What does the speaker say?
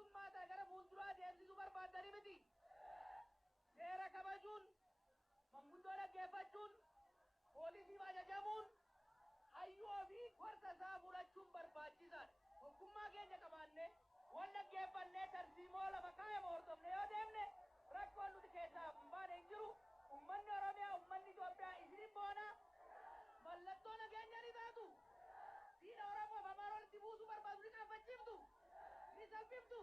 bilisummaa ta'e gara fuulduraa deemsisuu barbaaddanii miti. Seera kabajuun, manguddoo dhaggeeffachuun, poolisiif ajajamuun, hayyuu ofii gorsa isaa fudhachuun barbaachisaadha. Tokkummaa keenya qabaannee wal dhaggeeffannee tarsiimoo lafa kaa'e hordofne yoo deemne rakkoon nuti keessaa hin baane hin jiru. Uummanni Oromiyaa, uummanni Itoophiyaa isinin boona. Mallattoo nageenya ni taatu. Diina Oromoof Amaara walitti buusuu barbaadu ni qaanfachiiftu. Ni salphiftu.